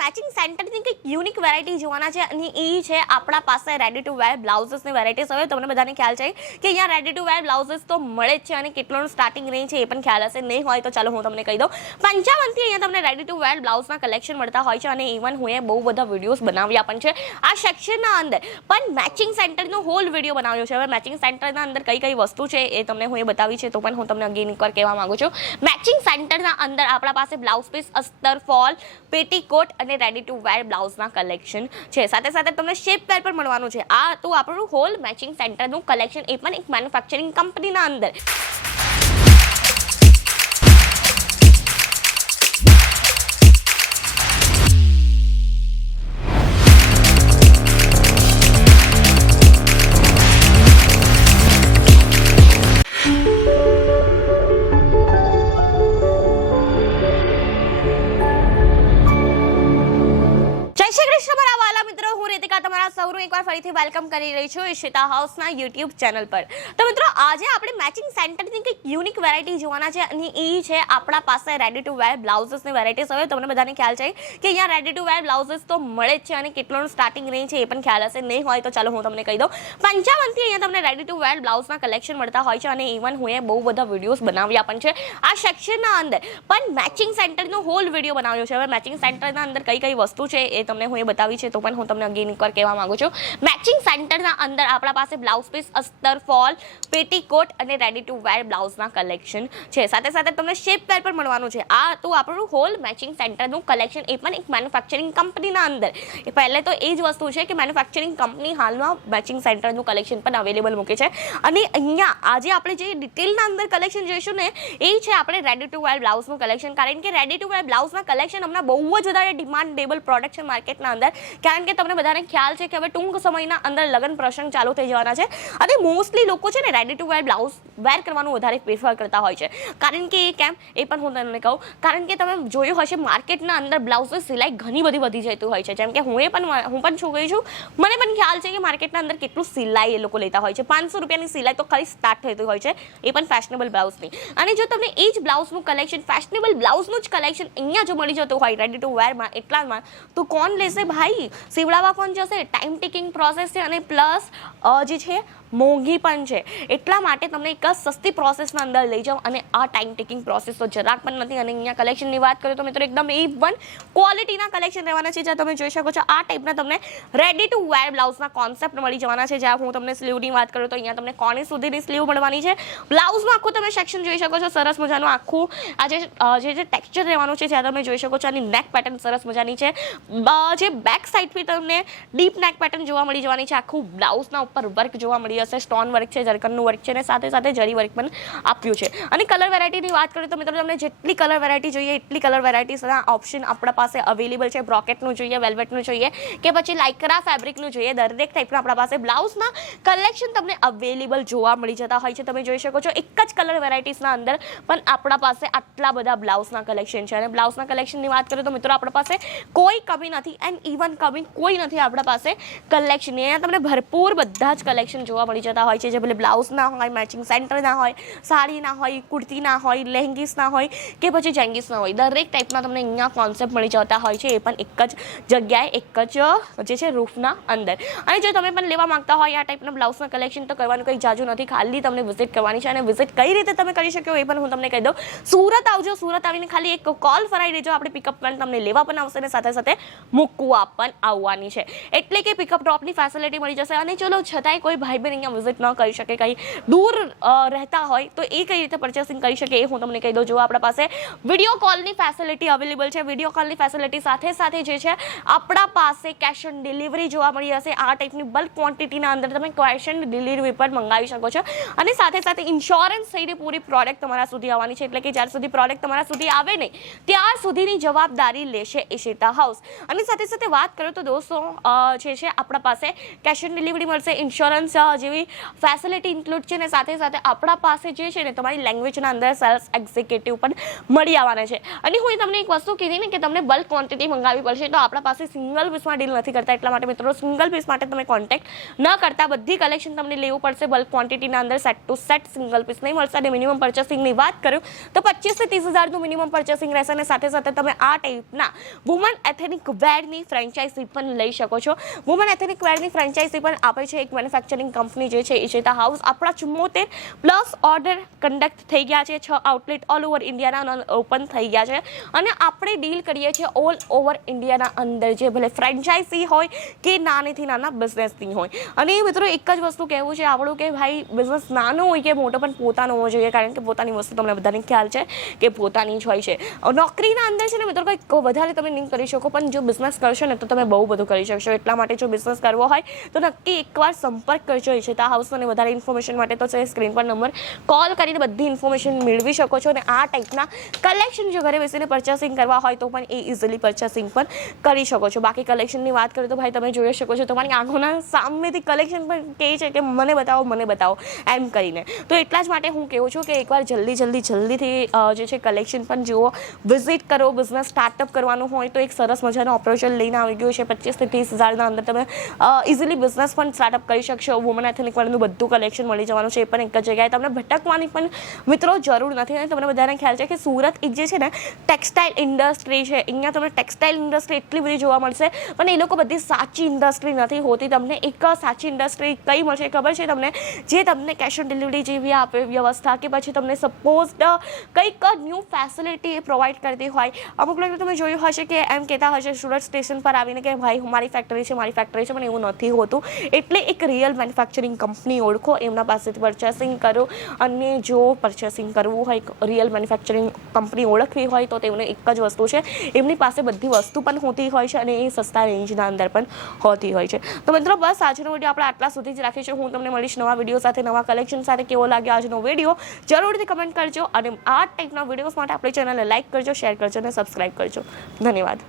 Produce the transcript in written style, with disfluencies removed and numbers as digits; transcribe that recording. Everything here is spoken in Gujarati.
મેચિંગ સેન્ટરની કંઈક યુનિક વેરાયટી જોવાના છે અને એ છે આપણા પાસે રેડી ટુ વેર બ્લાઉઝસની વેરાયટીઝ. હવે તમને બધાને ખ્યાલ છે કે અહીંયા રેડી ટુ વેર બ્લાઉઝસ તો મળે જ છે અને કેટલોનું સ્ટાર્ટિંગ રેન્જ છે એ પણ ખ્યાલ હશે. નહીં હોય તો ચાલો હું તમને કહી દઉં, 55 થી અહીંયા તમને રેડી ટુ વેર બ્લાઉઝના કલેક્શન મળતા હોય છે અને ઇવન હું બહુ બધા વિડીયોઝ બનાવ્યા પણ છે આ સેક્શનના અંદર. પણ મેચિંગ સેન્ટરનો હોલ વિડીયો બનાવ્યો છે. હવે મેચિંગ સેન્ટરના અંદર કઈ કઈ વસ્તુ છે એ તમને હું બતાવી છે, તો પણ હું તમને અગેન એકવાર કહેવા માંગુ છું. મેચિંગ સેન્ટરના અંદર આપણા પાસે બ્લાઉઝ પીસ, અસ્તર, ફોલ, પેટીકોટ અને રેડી ટુ વેર બ્લાઉઝના કલેક્શન છે. સાથે સાથે તમને શેપ વેર પણ મળવાનું છે. આ તો આપણું હોલ મેચિંગ સેન્ટરનું કલેક્શન, એ પણ એક મેન્યુફેક્ચરિંગ કંપનીના અંદર. સૌનું એકવાર ફરીથી વેલકમ કરી રહી છું ઈશિતા હાઉસના યુટ્યુબ ચેનલ પર. તો મિત્રો, આજે આપણે મેચિંગ સેન્ટરની કંઈક યુનિક વેરાયટી જોવાના છે અને એ છે આપણા પાસે રેડી ટુ વેર બ્લાઉઝસની વેરાયટીઝ. હવે તમને બધાને ખ્યાલ છે કે અહીંયા રેડી ટુ વેર બ્લાઉઝસ તો મળે જ છે અને કેટલોનું સ્ટાર્ટિંગ રેન્જ છે એ પણ ખ્યાલ હશે. નહીં હોય તો ચાલો હું તમને કહી દઉં, 55 થી અહીંયા તમને રેડી ટુ વેર બ્લાઉઝના કલેક્શન મળતા હોય છે અને ઇવન હું બહુ બધા વિડીયોઝ બનાવ્યા પણ છે આ સેક્શનના અંદર. પણ મેચિંગ સેન્ટરનો હોલ વિડીયો બનાવ્યો છે. હવે મેચિંગ સેન્ટરના અંદર કઈ કઈ વસ્તુ છે એ તમને હું બતાવી છે, તો પણ હું તમને અગેન એકવાર કહેવા માંગુ છું. મેચિંગ સેન્ટરના અંદર આપણા પાસે બ્લાઉઝ પીસ, અસ્તર, ફોલ, પેટીકોટ અને રેડી ટુ વેર બ્લાઉઝના કલેક્શન છે. સાથે સાથે તમને શેપ વેર પણ મળવાનું છે. આ તો આપણું હોલ મેચિંગ સેન્ટરનું કલેક્શન, એ પણ એક મેન્યુફેક્ચરિંગ કંપનીના અંદર. પહેલે તો એ જ વસ્તુ છે કે મેન્યુફેક્ચરિંગ કંપની હાલમાં મેચિંગ સેન્ટરનું કલેક્શન પણ અવેલેબલ મૂકે છે. અને અહીંયા આજે આપણે જે ડિટેલના અંદર કલેક્શન જોઈશું ને, એ છે આપણે રેડી ટુ વેર બ્લાઉઝનું કલેક્શન. કારણ કે રેડી ટુ વેર બ્લાઉઝના કલેક્શન હમણાં બહુ જ વધારે ડિમાન્ડેબલ પ્રોડક્ટ છે માર્કેટના અંદર. કારણ કે તમને બધાને ખ્યાલ છે કે હવે ટૂંક સમયના અંદર લગ્ન પ્રસંગ ચાલુ થઈ જવાના છે અને મોસ્ટલી લોકો છે ને રેડી ટુ વેર બ્લાઉઝ વેર કરવાનું વધારે પ્રિફર કરતા હોય છે. કારણ કે એ કેમ, એ પણ હું તમને કહું. કારણ કે તમે જોયું હશે માર્કેટના અંદર બ્લાઉઝની સિલાઈ ઘણી બધી વધી જતી હોય છે. જેમ કે હું પણ છું ગઈ છું, મને પણ ખ્યાલ છે કે માર્કેટના અંદર કેટલું સિલાઈ એ લોકો લેતા હોય છે. 500 રૂપિયાની સિલાઈ તો ખાલી સ્ટાર્ટ થતી હોય છે, એ પણ ફેશનેબલ બ્લાઉઝની. અને જો તમને એ જ બ્લાઉઝનું કલેક્શન, ફેશનેબલ બ્લાઉઝનું જ કલેક્શન અહીંયા જો મળી જતું હોય રેડી ટુ વેરમાં એટલામાં, તો કોણ લેશે ભાઈ? સીવડાવવા કોણ જશે? ટાઈમ ટેકિંગ પ્રોસેસ છે અને પ્લસ જે છે મોંઘી પણ છે. એટલા માટે તમને એક સસ્તી પ્રોસેસના અંદર લઈ જાઓ અને આ ટાઈમ ટેકિંગ પ્રોસેસ તો જરાક પણ નથી. અને અહીંયા કલેક્શનની વાત કરું તો મિત્રો એકદમ A1 ક્વોલિટીના કલેક્શન રહેવાના છે. જ્યાં તમે જોઈ શકો છો આ ટાઈપના તમને રેડી ટુ વેર બ્લાઉઝના કોન્સેપ્ટ મળી જવાના છે. જ્યાં હું તમને સ્લીવની વાત કરું તો અહીંયા તમને કોણી સુધીની સ્લીવ મળવાની છે. બ્લાઉઝમાં આખું તમે સેક્શન જોઈ શકો છો, સરસ મજાનું આખું આ જે ટેક્સચર રહેવાનું છે. જ્યાં તમે જોઈ શકો છો આની નેક પેટર્ન સરસ મજાની છે. જે બેક સાઈડથી તમને ડીપ નેક પેટર્ન જોવા મળી જવાની છે. આખું બ્લાઉઝના ઉપર વર્ક જોવા મળી હશે, સ્ટોન વર્ક છે, જરકનનું વર્ક છે અને સાથે સાથે જરી વર્ક પણ આપ્યું છે. અને કલર વેરાયટીની વાત કરીએ તો મિત્રો તમને જેટલી કલર વેરાયટી જોઈએ એટલી કલર વેરાયટીના ઓપ્શન આપણા પાસે અવેલેબલ છે. બ્રોકેટનું જોઈએ, વેલ્વેટનું જોઈએ કે પછી લાઇક્રા ફેબ્રિકનું જોઈએ, દરેક ટાઈપના આપણા પાસે બ્લાઉઝના કલેક્શન તમને અવેલેબલ જોવા મળી જતા હોય છે. તમે જોઈ શકો છો એક જ કલર વેરાયટીઝના અંદર પણ આપણા પાસે આટલા બધા બ્લાઉઝના કલેક્શન છે. અને બ્લાઉઝના કલેક્શનની વાત કરીએ તો મિત્રો આપણા પાસે કોઈ કમી નથી એન્ડ ઇવન કમી કોઈ નથી આપણા પાસે કલેક્શન. અહીંયા તમને ભરપૂર બધા જ કલેક્શન જોવા મળી જતા હોય છે. જે ભલે બ્લાઉઝ ના હોય, મેચિંગ સેન્ટર ના હોય, સાડી ના હોય, કુર્તી ના હોય, લેંગીસ ના હોય કે પછી જેંગીસ ના હોય, દરેક ટાઈપના તમને અહીંયા કોન્સેપ્ટ મળી જતા હોય છે. એ પણ એક જ જગ્યાએ, એક જ જે છે રૂફના અંદર. અને જો તમે પણ લેવા માંગતા હોય આ ટાઈપના બ્લાઉઝના કલેક્શન, તો કરવાનું કંઈ જાજુ નથી, ખાલી તમને વિઝિટ કરવાની છે. અને વિઝિટ કઈ રીતે તમે કરી શકો એ પણ હું તમને કહી દઉં. સુરત આવજો, સુરત આવીને ખાલી એક કોલ ફરાઈ દેજો, આપણે પિકઅપ પણ તમને લેવા પણ આવશે અને સાથે સાથે મૂકવા પણ આવવાની છે. એટલે કે પિકઅપ ડ્રોપની ફેસિલિટી મળી જશે. અને ચલો છતાંય કોઈ ભાઈ બહેન અહીંયા વિઝિટ ન કરી શકે, કંઈ દૂર રહેતા હોય તો એ કઈ રીતે પરચેસિંગ કરી શકે એ હું તમને કહી દઉં. જો આપણા પાસે વિડીયો કોલની ફેસિલિટી અવેલેબલ છે. વિડીયો કોલની ફેસિલિટી સાથે સાથે જે છે આપણા પાસે કેશ ઓન ડિલિવરી જોવા મળી હશે. આ ટાઈપની બલ્ક ક્વોન્ટિટીના અંદર તમે કેશ ઓન ડિલિવરી પર મંગાવી શકો છો. અને સાથે સાથે ઇન્સ્યોરન્સ થઈને પૂરી પ્રોડક્ટ તમારા સુધી આવવાની છે. એટલે કે જ્યાર સુધી પ્રોડક્ટ તમારા સુધી આવે નહીં ત્યાર સુધીની જવાબદારી લેશે ઈશિતા હાઉસ. અને સાથે સાથે વાત કરું તો દોસ્તો જે છે આપણા પાસે કેશ ઓન ડિલિવરી મળશે, ઇન્સ્યોરન્સ જે જેવી ફેસિલિટી ઇન્ક્લુડ છે ને સાથે સાથે આપણા પાસે જે છે ને તમારી લેંગ્વેજના અંદર સેલ્સ એક્ઝિક્યુટિવ પણ મળી આવવાના છે. અને હું તમને એક વસ્તુ કીધી ને કે તમને બલ્ક ક્વોન્ટિટી મંગાવવી પડશે, તો આપણા પાસે સિંગલ પીસમાં ડીલ નથી કરતા, એટલા માટે મિત્રો સિંગલ પીસ માટે તમે કોન્ટેક્ટ ન કરતા. બધી કલેક્શન તમને લેવું પડશે બલ્ક ક્વોન્ટિટીના અંદર, set to set single piece નહીં મળશે. અને મિનિમમ પર્ચેસિંગની વાત કરું તો 25 થી 30 હજારનું મિનિમમ પર્ચેસિંગ રહેશે. અને સાથે સાથે તમે આ ટાઈપના વુમન એથેનિક વેરની ફ્રેન્ચાઇઝી પણ લઈ શકો છો. વુમન એથેનિક વેરની ફ્રેન્ચાઇઝી પણ આપે છે એક મેન્યુફેક્ચરિંગ કંપની જે છે ઈશિતા હાઉસ. આપણા 74+ ઓર્ડર કન્ડક્ટ થઈ ગયા છે, 6 આઉટલેટ ઓલ ઓવર ઇન્ડિયાના ઓપન થઈ ગયા છે. અને આપણે ડીલ કરીએ છીએ ઓલ ઓવર ઇન્ડિયાના અંદર, જે ભલે ફ્રેન્ચાઇઝી હોય કે નાનેથી નાના બિઝનેસની હોય. અને મિત્રો એક જ વસ્તુ કહેવું છે આપણું કે ભાઈ બિઝનેસ નાનો હોય કે મોટો પણ પોતાનો હોવો જોઈએ, કારણ કે પોતાની વસ્તુ તમને બધાને ખ્યાલ છે કે પોતાની જ હોય છે. નોકરીના અંદર છે ને મિત્રો કંઈક વધારે તમે નહીં કરી શકો, પણ જો બિઝનેસ કરશો ને તો તમે બહુ બધું કરી શકશો. એટલા માટે જો બિઝનેસ કરવો હોય તો નક્કી એકવાર સંપર્ક કરજો ઈશિતા હાઉસ. અને વધારે ઇન્ફોર્મેશન માટે તો સ્ક્રીન પર નંબર કોલ કરીને બધી ઇન્ફોર્મેશન મેળવી શકો છો. અને આ ટાઈપના કલેક્શન જો ઘરે બેસીને પરચેસિંગ કરવા હોય તો પણ એ ઇઝીલી પરચેસિંગ પણ કરી શકો છો. બાકી કલેક્શનની વાત કરીએ તો ભાઈ તમે જોઈ શકો છો તમારી આંખોના સામેથી કલેક્શન પણ કહે છે કે મને બતાવો એમ કરીને. તો એટલા જ માટે હું કહું છું કે એકવાર જલ્દીથી જે છે કલેક્શન પણ જુઓ, વિઝિટ કરો. બિઝનેસ સ્ટાર્ટઅપ કરવાનું હોય તો એક સરસ મજાનો ઓપરેશન લઈને આવી ગયું છે. 25 થી 30 હજારના અંદર તમે ઇઝીલી બિઝનેસ પણ સ્ટાર્ટઅપ કરી શકશો. વુમન એથેનિક વેરનું બધું કલેક્શન મળી જવાનું છે, એ પણ એક જ જગ્યાએ. તમને ભટકવાની પણ મિત્રો જરૂર નથી. અને તમને બધાને ખ્યાલ છે કે સુરત એક જે છે ને ટેક્સટાઇલ ઇન્ડસ્ટ્રી છે, અહીંયા તમને ટેક્સટાઇલ ઇન્ડસ્ટ્રી એટલી બધી જોવા મળશે, પણ એ લોકો બધી સાચી ઇન્ડસ્ટ્રી નથી હોતી. તમને એક સાચી ઇન્ડસ્ટ્રી કઈ મળશે ખબર છે તમને? જે તમને કેશ ઓન ડિલિવરી જેવી આપે વ્યવસ્થા, કે પછી તમને સપોઝ કંઈક ન્યૂ ફેસિલિટી પ્રોવાઈડ કરતી હોય. અમુક લોકો તમે જોયું હશે કે એમ કહેતા હશે સુરત સ્ટેશન પર આવીને કે ભાઈ મારી ફેક્ટરી છે, પણ એવું નથી હોતું. એટલે એક રિયલ મેન્યુફેક્ચરિંગ કંપની ઓળખો, એમના પાસેથી પરચેસિંગ કરો. અને જો પરચેસિંગ કરવું હોય, રીઅલ મેન્યુફેક્ચરિંગ કંપની ઓળખવી હોય તો તેમને એક જ વસ્તુ છે, એમની પાસે બધી વસ્તુ પણ હોતી હોય છે અને એ સસ્તા રેન્જના અંદર પણ હોતી હોય છે. તો મિત્રો બસ આજનો વિડીયો આપણે આટલા સુધી જ રાખીશું. હું તમને મળીશ નવા વિડીયો સાથે, નવા કલેક્શન સાથે. કેવો લાગ્યો આજનો વિડીયો જરૂરથી કમેન્ટ કરજો. અને આ ટાઈપના વિડીયોઝ માટે આપણી ચેનલને લાઇક કરજો, શેર કરજો અને સબસ્ક્રાઈબ કરજો. ધન્યવાદ.